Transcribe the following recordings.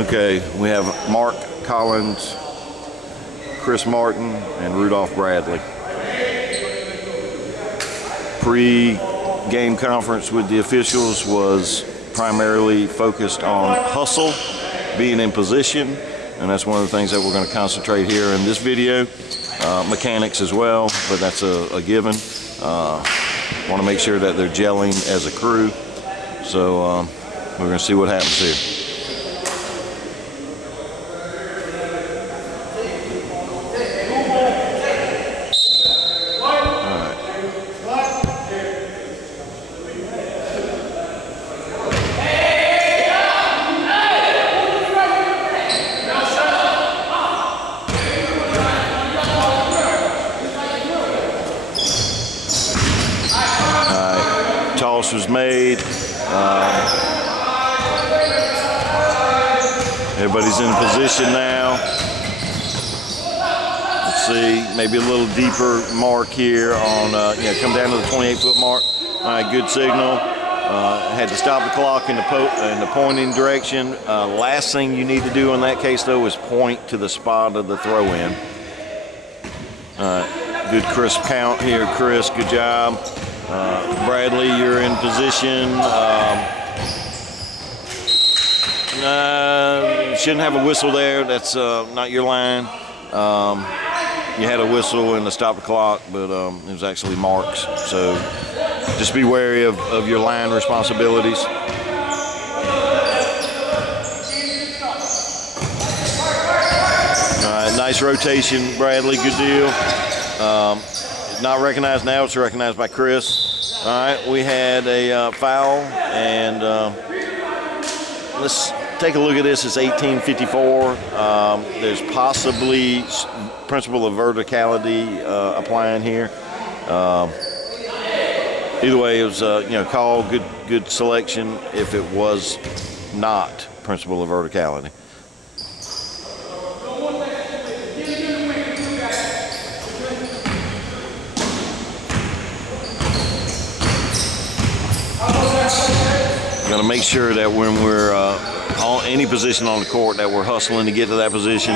Okay, we have Mark Collins, Chris Martin, and Rudolph Bradley. Pre-game conference with the officials was primarily focused on hustle, being in position, and that's one of the things that we're going to concentrate here in this video. Mechanics as well, but that's a given. Want to make sure that they're gelling as a crew. So we're going to see what happens here. Toss was made. Everybody's in position now. Let's see, maybe a little deeper mark here on, come down to the 28-foot mark. All right, good signal. Had to stop the clock in the pointing direction. Last thing you need to do in that case, though, is point to the spot of the throw-in. All right, good crisp count here, Chris. Good job. Bradley, you're in position. Shouldn't have a whistle there. That's not your line. You had a whistle and to stop the clock, but it was actually Mark's. So just be wary of your line responsibilities. All right, nice rotation, Bradley. Good deal. Not recognized now, it's recognized by Chris. All right, we had a foul, and let's take a look at this. It's 1854. There's possibly principle of verticality applying here. Either way, it was call, good selection if it was not principle of verticality. Got to make sure that when we're on any position on the court that we're hustling to get to that position.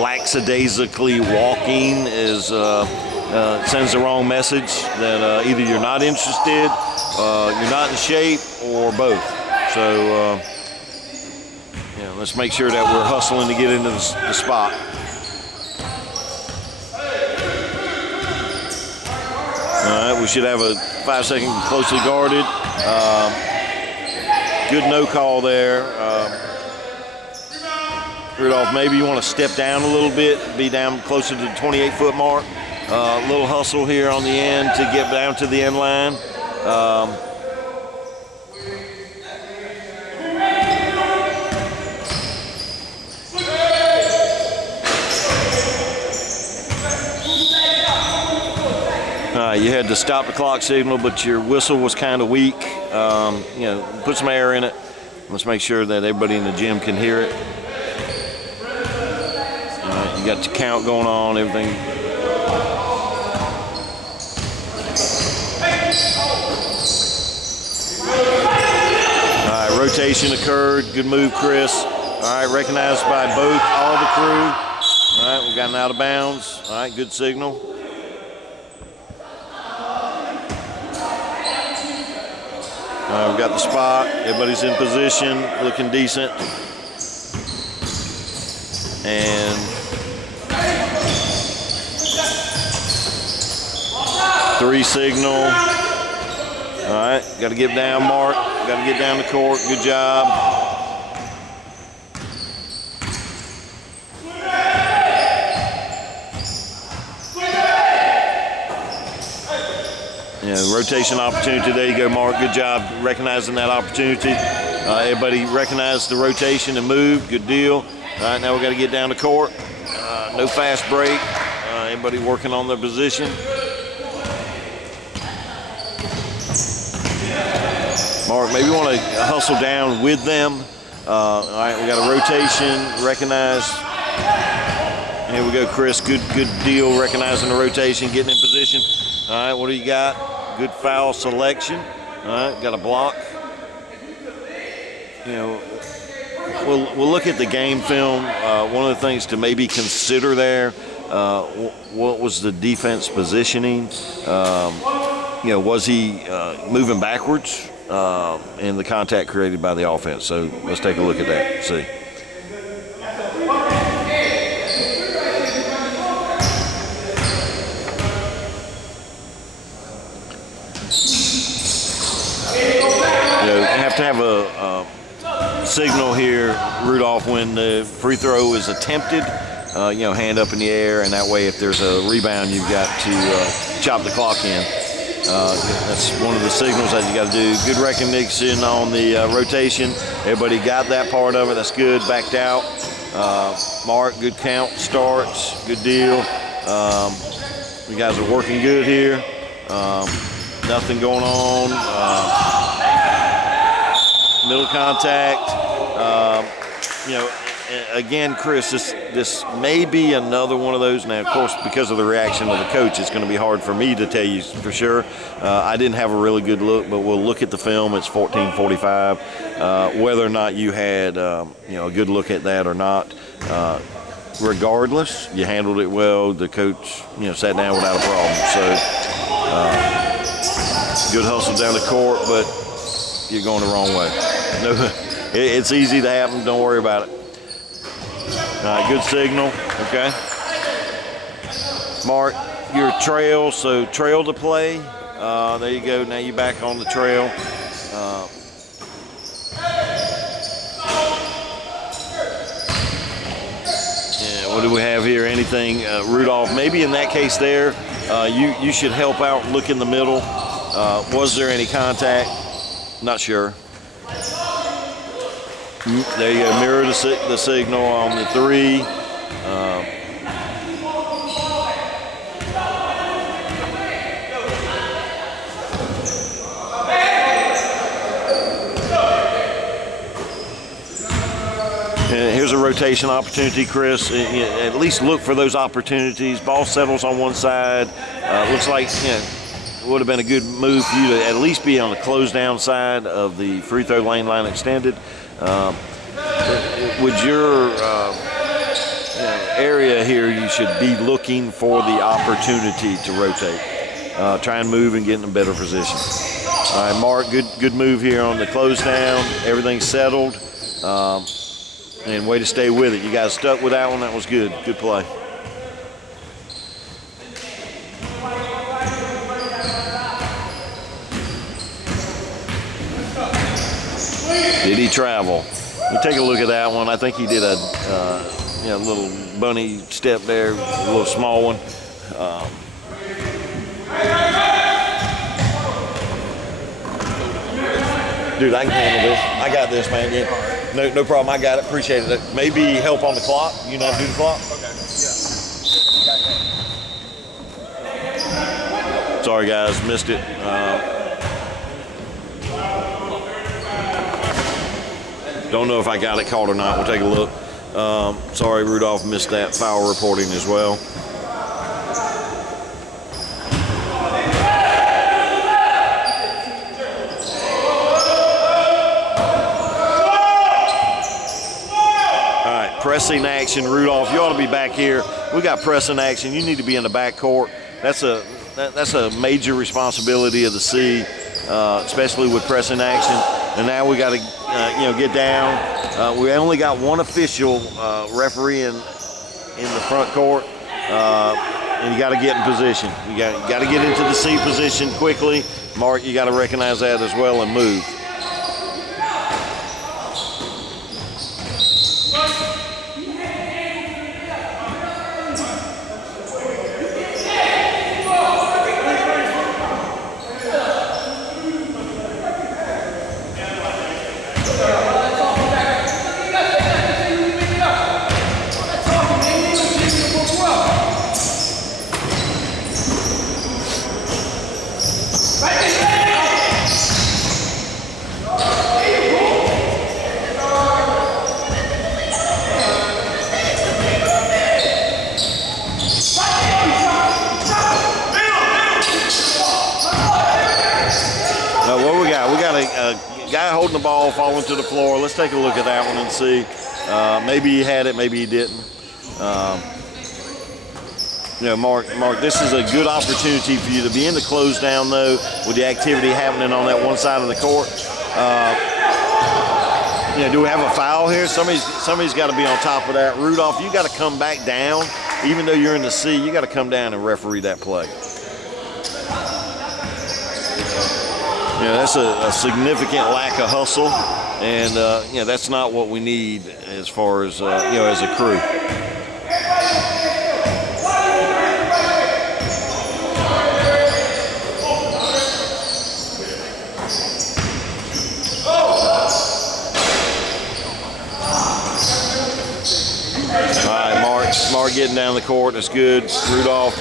Lackadaisically walking sends the wrong message that either you're not interested, you're not in shape, or both. So let's make sure that we're hustling to get into the spot. All right, we should have a 5-second closely guarded. Good no call there. Rudolph, maybe you want to step down a little bit, be down closer to the 28-foot mark. A little hustle here on the end to get down to the end line. You had to stop the clock signal, but your whistle was kind of weak. Put some air in it. Let's make sure that everybody in the gym can hear it. All right, you got the count going on, everything. All right, rotation occurred. Good move, Chris. All right, recognized by all the crew. All right, we got an out of bounds. All right, good signal. We've got the spot. Everybody's in position, looking decent. And 3 signal. All right, got to get down, Mark. Got to get down the court. Good job. Rotation opportunity. There you go, Mark. Good job recognizing that opportunity. Everybody recognized the rotation and moved. Good deal. All right, now we got to get down the court. No fast break. Everybody working on their position. Mark, maybe you want to hustle down with them. All right, we got a rotation. Recognized. Here we go, Chris. Good deal recognizing the rotation, getting in position. All right, what do you got? Good foul selection. All right, got a block. we'll look at the game film. One of the things to maybe consider there, what was the defense positioning? Was he moving backwards in the contact created by the offense? So let's take a look at that and see. Have to have a signal here, Rudolph, when the free throw is attempted, hand up in the air, and that way if there's a rebound, you've got to chop the clock in. That's one of the signals that you got to do. Good recognition on the rotation. Everybody got that part of it. That's good. Backed out. Mark, good count, starts, good deal. You guys are working good here. Nothing going on. Middle contact. Again, Chris, this may be another one of those. Now, of course, because of the reaction of the coach, it's going to be hard for me to tell you for sure. I didn't have a really good look, but we'll look at the film. It's 14:45. Whether or not you had a good look at that or not, regardless, you handled it well. The coach sat down without a problem. So good hustle down the court, but you're going the wrong way. No, it's easy to happen. Don't worry about it. Good signal. Okay. Mark, your trail. So trail to play. There you go. Now you're back on the trail. What do we have here? Anything, Rudolph? Maybe in that case there, you should help out. Look in the middle. Was there any contact? Not sure. There you go. Mirror the signal on the three. Here's a rotation opportunity, Chris. At least look for those opportunities. Ball settles on one side. Looks like it would have been a good move for you to at least be on the close down side of the free throw line extended. With your area here, you should be looking for the opportunity to rotate. Try and move and get in a better position. All right, Mark, good move here on the close down. Everything's settled. And way to stay with it. You guys stuck with that one. That was good. Good play. Did he travel? You take a look at that one. I think he did a little bunny step there, a little small one. Dude, I can handle this. I got this, man. Yeah. No problem. I got it. Appreciate it. Maybe help on the clock. You know how to do the clock? Okay. Yeah. Sorry, guys. Missed it. Don't know if I got it called or not. We'll take a look. Sorry, Rudolph missed that foul reporting as well. All right, pressing action. Rudolph, you ought to be back here. We got pressing action. You need to be in the backcourt. That's a major responsibility of the C, especially with pressing action. And now we got to get down. We only got one official referee in the front court, and you got to get in position. You got to get into the C position quickly. Mark, you got to recognize that as well and move. What we got? We got a guy holding the ball falling to the floor. Let's take a look at that one and see. Maybe he had it, maybe he didn't. Mark, this is a good opportunity for you to be in the close down, though, with the activity happening on that one side of the court. Do we have a foul here? Somebody's got to be on top of that. Rudolph, you got to come back down. Even though you're in the C, you got to come down and referee that play. That's a significant lack of hustle, and that's not what we need as far as as a crew. All right, Mark getting down the court. That's good. Rudolph.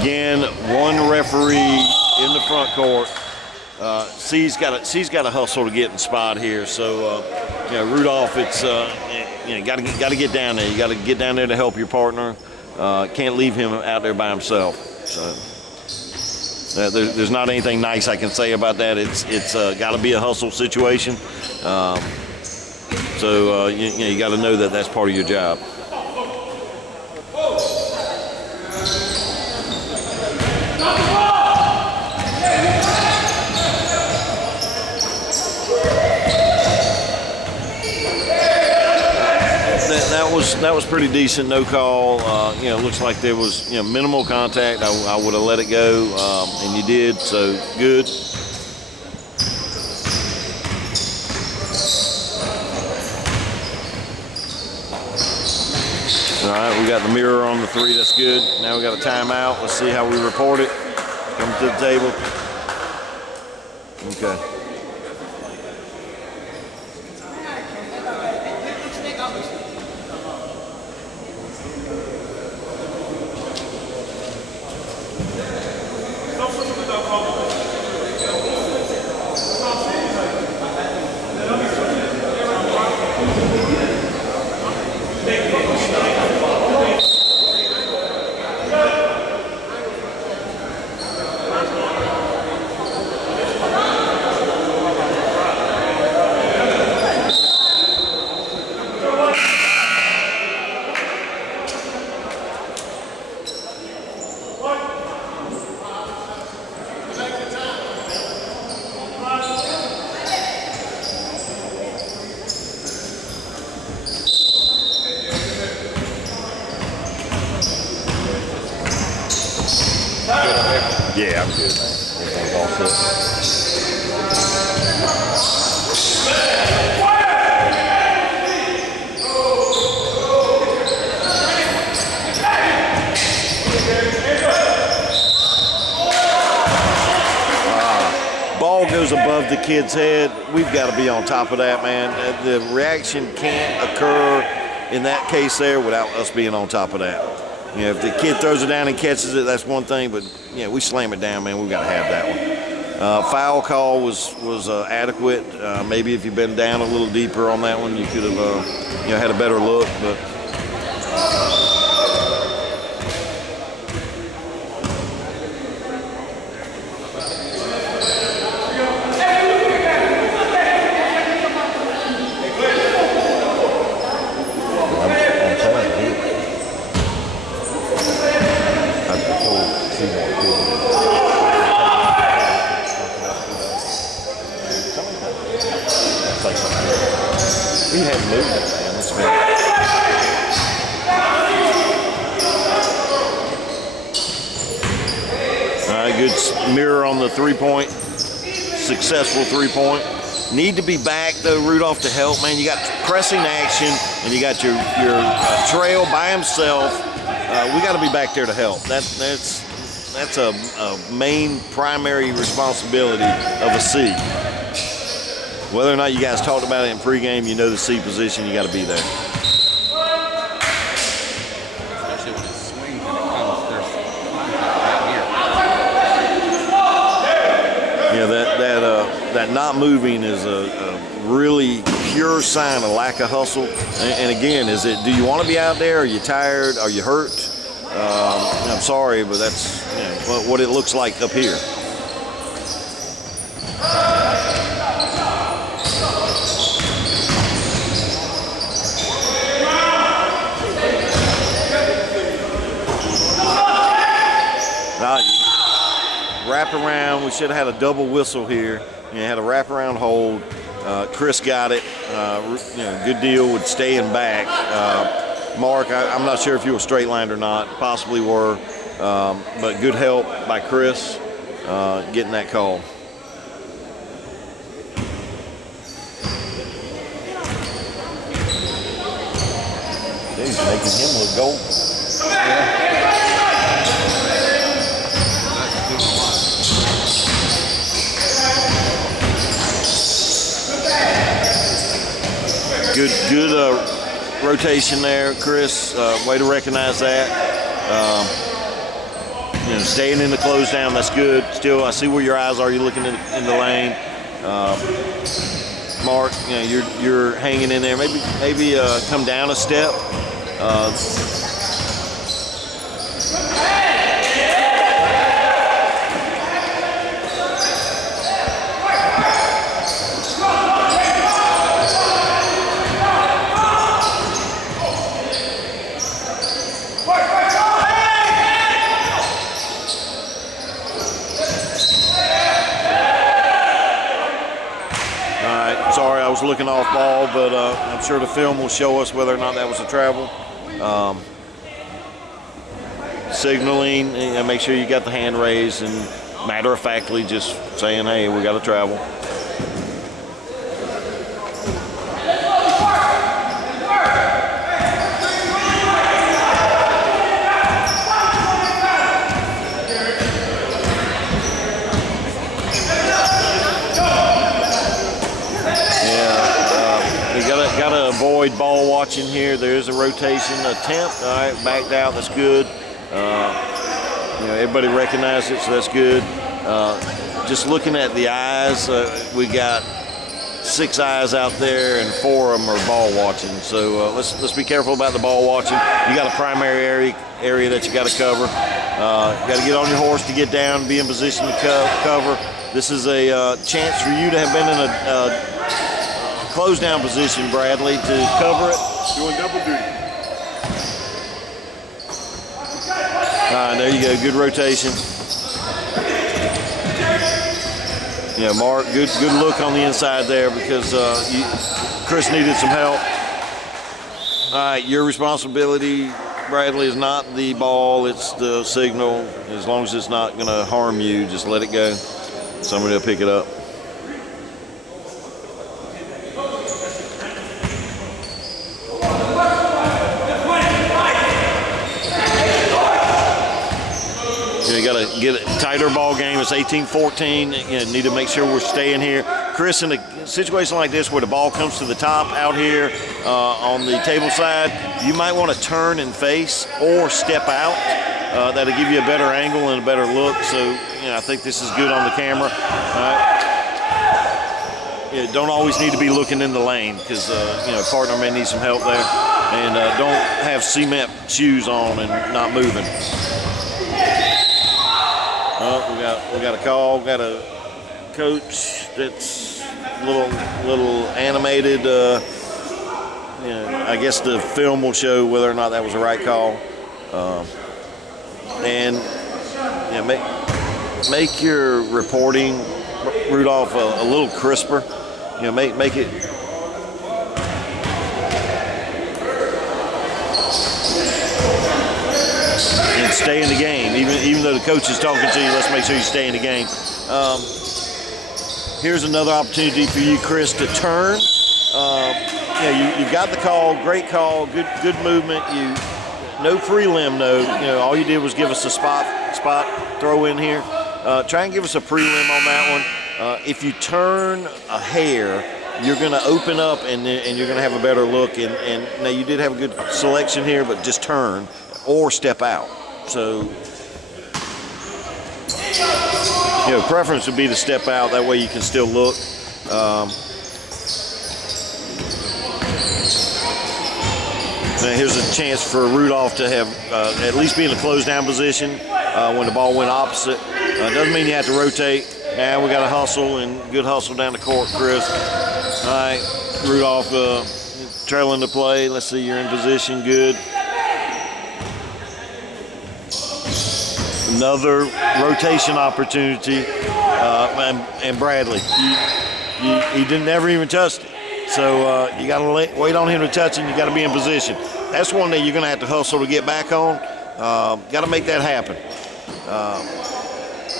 Again, one referee in the front court. C's got to hustle to get in the spot here. So, Rudolph, it's got to get down there. You got to get down there to help your partner. Can't leave him out there by himself. So, there's not anything nice I can say about that. It's got to be a hustle situation. So you got to know that that's part of your job. That was pretty decent. No call. Looks like there was minimal contact. I would have let it go, and you did. So good. All right, we got the mirror on the three. That's good. Now we got a timeout. Let's see how we report it. Come to the table. Okay. Yeah, I'm good, man. Everything's all set. Ball goes above the kid's head. We've got to be on top of that, man. The reaction can't occur in that case there without us being on top of that. If the kid throws it down and catches it, that's one thing, but we slam it down, man. We've got to have that one. Foul call was adequate. Maybe if you'd been down a little deeper on that one, you could have had a better look. But he hadn't moved that man. This man. All right, good mirror on the three-point. Successful three-point. Need to be back though, Rudolph, to help, man. You got pressing action, and you got your trail by himself. We got to be back there to help. That's a main primary responsibility of a C. Whether or not you guys talked about it in pregame, you know the C position, you got to be there. Especially when it swings and it comes, there's contact right here. Yeah, that not moving is a really pure sign of lack of hustle. And again, is it? Do you want to be out there? Are you tired? Are you hurt? I'm sorry, but that's what it looks like up here. Wrap around. We should have had a double whistle here. Had a wraparound hold. Chris got it. Good deal with staying back. Mark, I'm not sure if you were straight lined or not. Possibly were, but good help by Chris getting that call. He's making him look gold. Yeah. Good rotation there, Chris. Way to recognize that. Staying in the close down, that's good. Still, I see where your eyes are. You're looking in the lane. Mark, you're hanging in there. Maybe come down a step. Sorry, I was looking off ball, but I'm sure the film will show us whether or not that was a travel. Signaling, make sure you got the hand raised, and matter-of-factly just saying, hey, we got to travel. Got to avoid ball watching here. There is a rotation attempt. All right, backed out. That's good. Everybody recognized it, so that's good. Just looking at the eyes, we got 6 eyes out there, and 4 of them are ball watching. So let's be careful about the ball watching. You got a primary area that you got to cover. You got to get on your horse to get down, be in position to cover. This is a chance for you to have been in a close down position, Bradley, to cover it. Doing double duty. All right, there you go. Good rotation. Mark, good look on the inside there because Chris needed some help. All right, your responsibility, Bradley, is not the ball, it's the signal. As long as it's not going to harm you, just let it go. Somebody will pick it up. You got to get a tighter ball game. It's 18-14. Need to make sure we're staying here. Chris, in a situation like this where the ball comes to the top out here on the table side, you might want to turn and face or step out. That'll give you a better angle and a better look. So, I think this is good on the camera. Don't always need to be looking in the lane because, partner may need some help there. And don't have cement shoes on and not moving. We got a call. Got a coach that's a little animated. I guess the film will show whether or not that was the right call. Make your reporting, Rudolph, a little crisper. Make it. And stay in the game. Even though the coach is talking to you, let's make sure you stay in the game. Here's another opportunity for you, Chris, to turn. You've got the call, great call, good movement. No prelim, no. All you did was give us a spot throw in here. Try and give us a prelim on that one. If you turn a hair, you're going to open up and you're going to have a better look. And now you did have a good selection here, but just turn or step out. So, preference would be to step out. That way you can still look. Now here's a chance for Rudolph to have at least be in a closed down position when the ball went opposite. Doesn't mean you have to rotate. Now we got to hustle, and good hustle down the court, Chris. All right, Rudolph trailing the play. Let's see, you're in position, good. Another rotation opportunity, and Bradley, he didn't never even touch it. So you got to wait on him to touch it, and you got to be in position. That's one that you're going to have to hustle to get back on. Got to make that happen.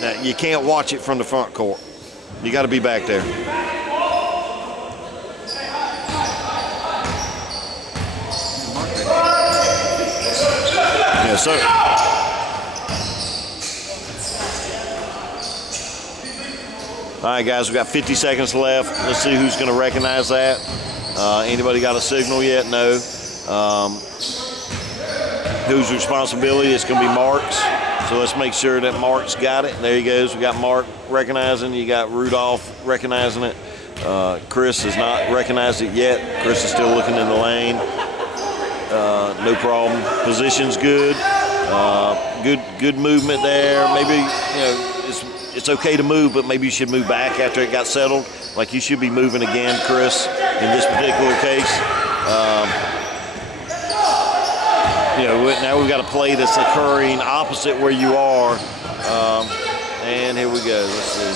Now, you can't watch it from the front court. You got to be back there. Yes, sir. All right, guys, we got 50 seconds left. Let's see who's going to recognize that. Anybody got a signal yet? No. Whose responsibility? It's going to be Mark's. So let's make sure that Mark's got it. There he goes. We got Mark recognizing. You got Rudolph recognizing it. Chris has not recognized it yet. Chris is still looking in the lane. No problem. Position's good. Good movement there. Maybe it's okay to move, but maybe you should move back after it got settled. Like you should be moving again, Chris, in this particular case. Now we've got a play that's occurring opposite where you are. And here we go. Let's see.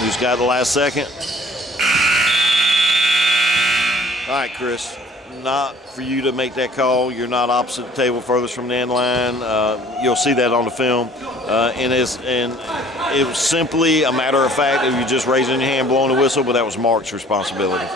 Who's got the last second? All right, Chris. Not for you to make that call. You're not opposite the table, furthest from the end line. You'll see that on the film. And it was simply a matter of fact that you just raising your hand, blowing the whistle, but that was Mark's responsibility.